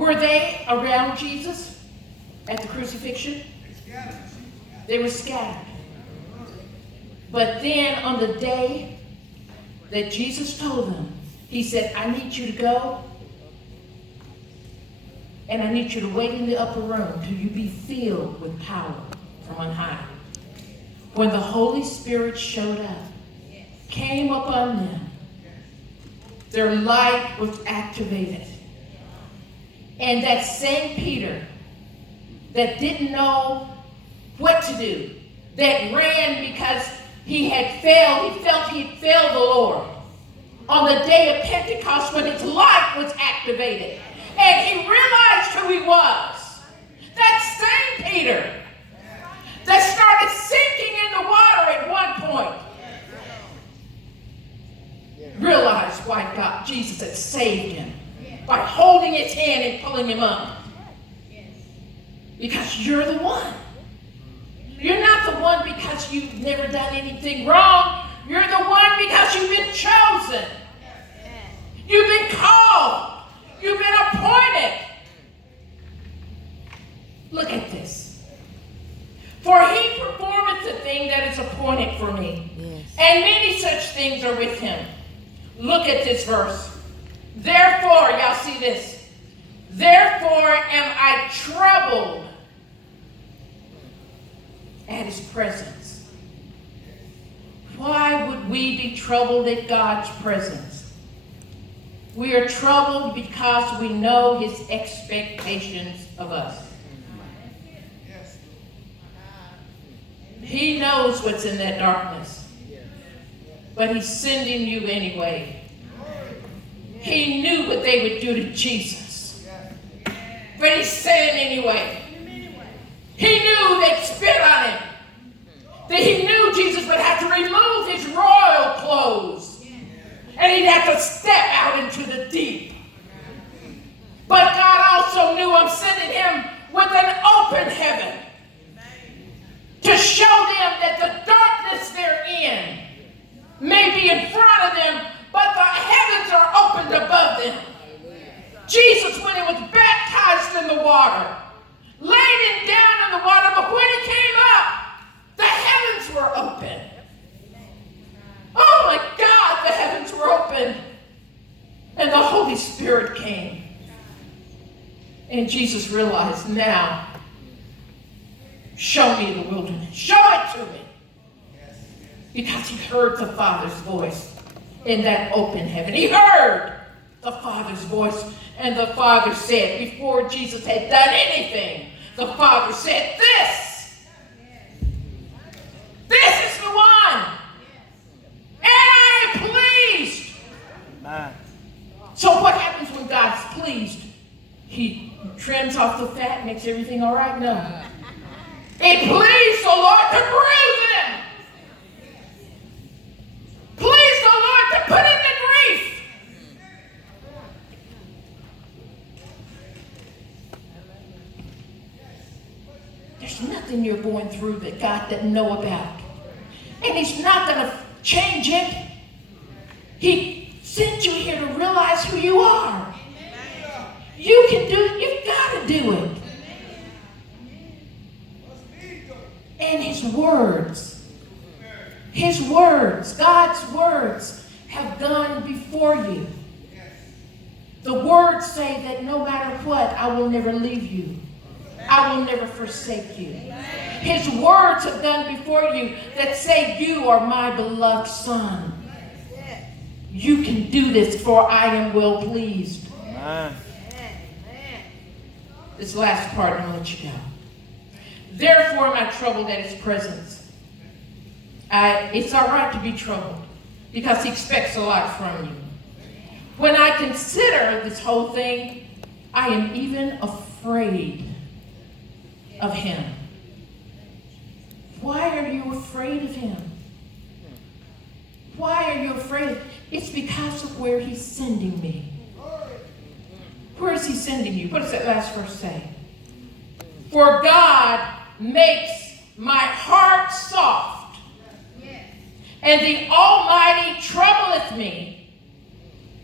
Were they around Jesus at the crucifixion? They were scattered. But then on the day that Jesus told them, he said, I need you to go, and I need you to wait in the upper room till you be filled with power from on high. When the Holy Spirit showed up, came upon them, their light was activated. And that same Peter that didn't know what to do, that ran because he had failed, he felt he had failed the Lord. On the day of Pentecost, when his light was activated, and he realized who he was, that same Peter that started sinking in the water at one point, realized why Jesus had saved him by holding his hand and pulling him up. Because you're the one. You're not the one because you've never done anything wrong. You're the one because you've been chosen. You've been called. You've been appointed. Look at this. For he performeth the thing that is appointed for me. Yes. And many such things are with him. Look at this verse. Therefore, y'all see this. Therefore am I troubled at his presence. Why would we be troubled at God's presence? We are troubled because we know his expectations of us. He knows what's in that darkness, but he's sending you anyway. He knew what they would do to Jesus, but he's saying anyway. He knew they'd spit on him. That he knew Jesus would have to remove his royal clothes. And he'd have to step out into the deep. But God also knew I'm sending him with an open heaven. To show them that the darkness they're in may be in front of them, but the heavens are opened above them. Jesus, when he was baptized in the water, laid him down in the water, but when he came up, the heavens were open. Oh my God, the heavens were open. And the Holy Spirit came. And Jesus realized, now, show me the wilderness. Show it to me. Because he heard the Father's voice in that open heaven. He heard the Father's voice. And the Father said, before Jesus had done anything, the Father said, this is the one. And I am pleased. So what happens when God's pleased? He trims off the fat, makes everything all right? No. It pleased the Lord to bruise him. Pleased the Lord to put him to grief. There's nothing you're going through that God doesn't know about. And he's not going to change it. He sent you here to realize who you are. You can do it. You've got to do it. And his words, God's words have gone before you. The words say that no matter what, I will never leave you. I will never forsake you. His words have gone before you that say you are my beloved son. You can do this, for I am well pleased. This last part, I'm going to let you go. Therefore am I troubled at his presence. It's all right to be troubled because he expects a lot from you. When I consider this whole thing, I am even afraid of him. Why are you afraid of him? Why are you afraid? It's because of where he's sending me. Where is he sending you? What does that last verse say? For God makes my heart soft, and the Almighty troubleth me,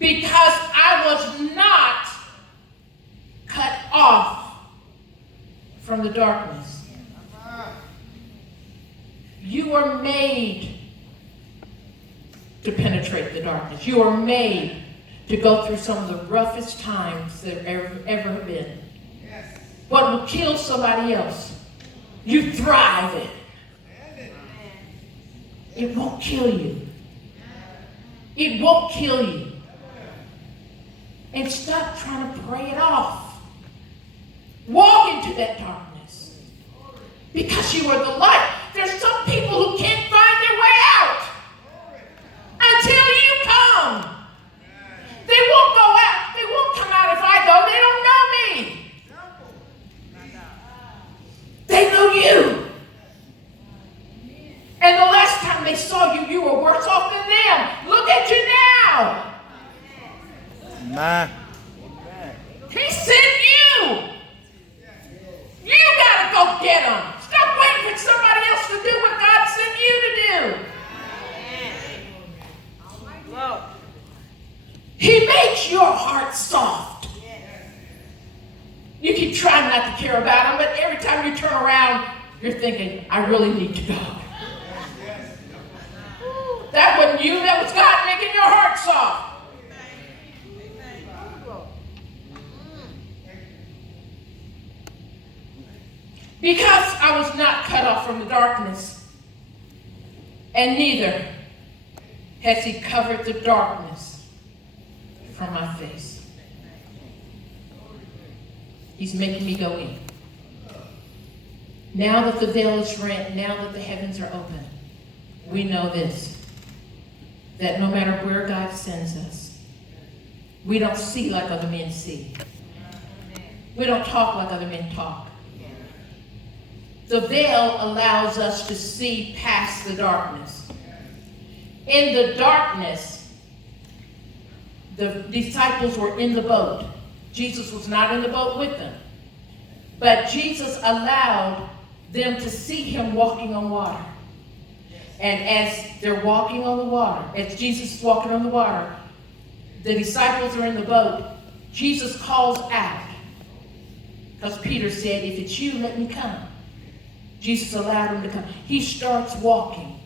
because I was not cut off from the darkness. You are made to penetrate the darkness. You are made to go through some of the roughest times there ever have been. What will kill somebody else, you thrive in. It won't kill you. It won't kill you. And stop trying to pray it off. Walk into that darkness. Because you are the light. There's some people who can't find their way out until you come. They won't go out. They won't come out if I go. They don't know me. They know you. And the last time they saw you, you were worse off than them. Look at you now. Nah. He sent you. You got to go get them. Stop waiting for somebody else to do what God sent you to do. He makes your heart soft. You keep trying not to care about him, but every time you turn around, you're thinking, I really need to go. That wasn't you, that was God making your heart soft. Because I was not cut off from the darkness, and neither has he covered the darkness from my face. He's making me go in. Now that the veil is rent, now that the heavens are open, we know this, that no matter where God sends us, we don't see like other men see. We don't talk like other men talk. The veil allows us to see past the darkness. In the darkness, the disciples were in the boat. Jesus was not in the boat with them. But Jesus allowed them to see him walking on water. And as they're walking on the water, as Jesus is walking on the water, the disciples are in the boat. Jesus calls out. Because Peter said, if it's you, let me come. Jesus allowed him to come. He starts walking.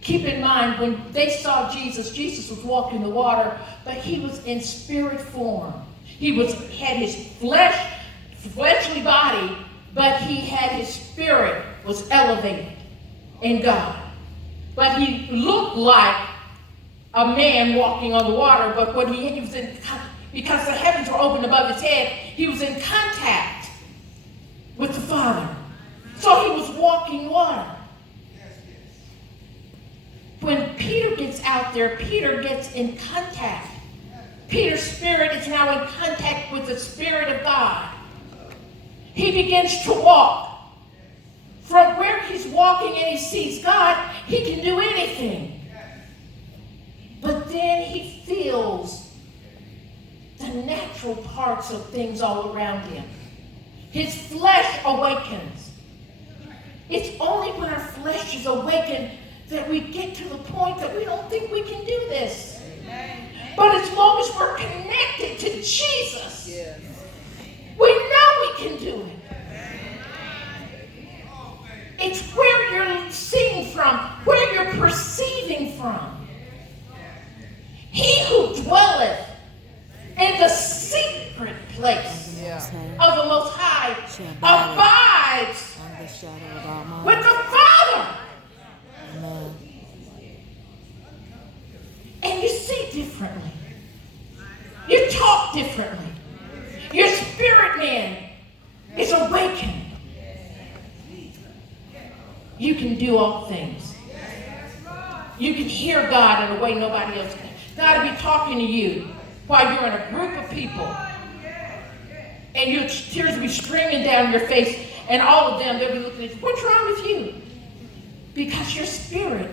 Keep in mind, when they saw Jesus, Jesus was walking the water, but he was in spirit form. He had his fleshly body, but he had his spirit was elevated in God. But he looked like a man walking on the water, but when he was in, because the heavens were open above his head, he was in contact with the Father. So he was walking water. When Peter gets out there, Peter gets in contact. Peter's spirit is now in contact with the Spirit of God. He begins to walk. From where he's walking and he sees God, he can do anything. But then he feels the natural parts of things all around him. His flesh awakens. It's only when our flesh is awakened that we get to the point that we don't think we can do this. But as long as we're connected to Jesus, we know we can do it. It's where you're seeing from, where you're perceiving from. He who dwelleth in the secret place of the Most High abides with the Father. And you see differently. You talk differently. Your spirit man is awakened. You can do all things. You can hear God in a way nobody else can. God will be talking to you while you're in a group of people. And your tears will be streaming down your face. And all of them, they'll be looking at you. What's wrong with you? Because your spirit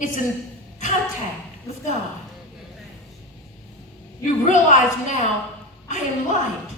is in contact with God. You realize now, I am light.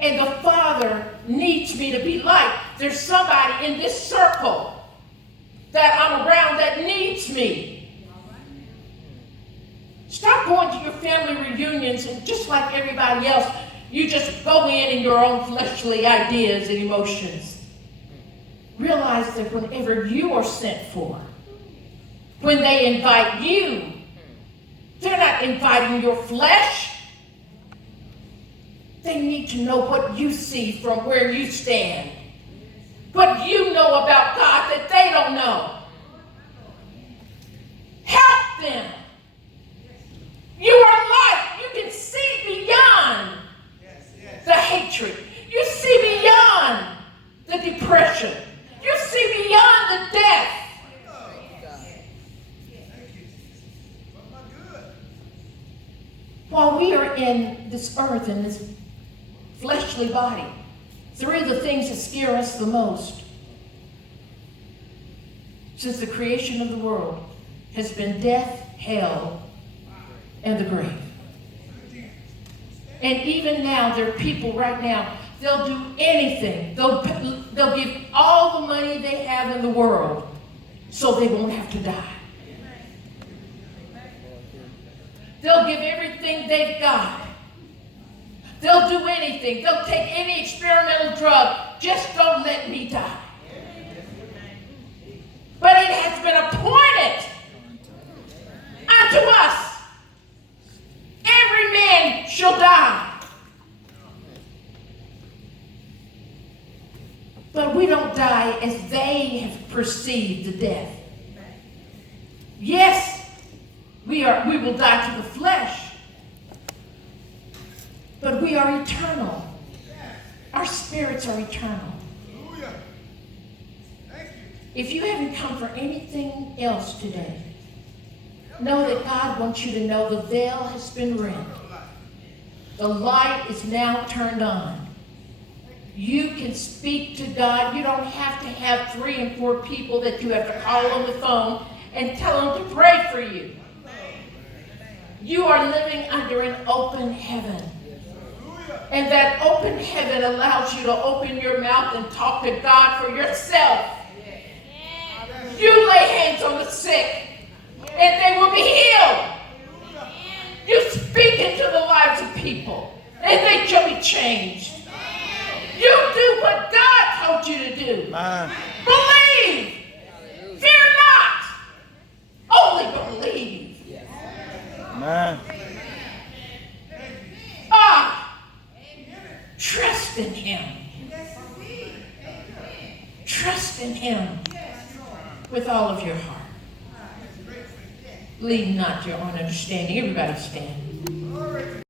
And the Father needs me to be light. There's somebody in this circle that I'm around that needs me. Stop going to your family reunions and just like everybody else, you just go in your own fleshly ideas and emotions. Realize that whenever you are sent for, when they invite you, they're not inviting your flesh. They need to know what you see from where you stand. What you know about God that they don't know. Help them. You are light. You can see beyond the hatred. You see beyond the depression. You see beyond the death. While we are in this earth, in this fleshly body, three of the things that scare us the most since the creation of the world has been death, hell, and the grave. And even now, there are people right now, they'll do anything. They'll give all the money they have in the world so they won't have to die. They'll give everything they've got. They'll do anything. They'll take any experimental drug. Just don't let me die. But it has been appointed unto us. Every man shall die. But we don't die as they have perceived the death. Yes, we will die to the flesh. But we are eternal. Our spirits are eternal. If you haven't come for anything else today, know that God wants you to know the veil has been rent. The light is now turned on. You can speak to God. You don't have to have 3 and 4 people that you have to call on the phone and tell them to pray for you. You are living under an open heaven. And that open heaven allows you to open your mouth and talk to God for yourself. You lay hands on the sick, and they will be healed. You speak into the lives of people, and they shall be changed. You do what God told you to do. Believe. Fear not. Only believe. Trust in Him. Trust in Him with all of your heart. Lean not to your own understanding. Everybody stand.